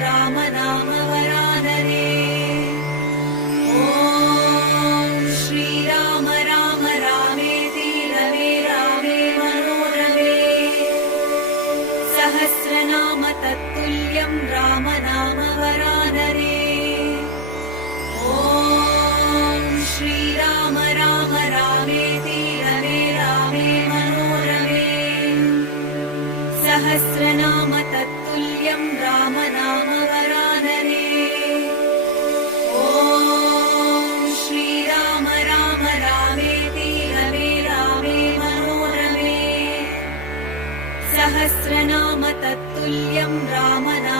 राम नाम वरानने। ॐ श्रीराम राम रामेति रमे रामे मनोरमे। सहस्रनाम तत्तुल्यं राम नाम वरानने। ॐ श्रीराम राम रामेति रमे रामे मनोरमे। सहस्रनाम तत्तुल्यं राम नाम वरानने। ॐ श्रीराम राम रामेति रमे रामे मनोरमे। सहस्रनाम तत्तुल्यं राम नाम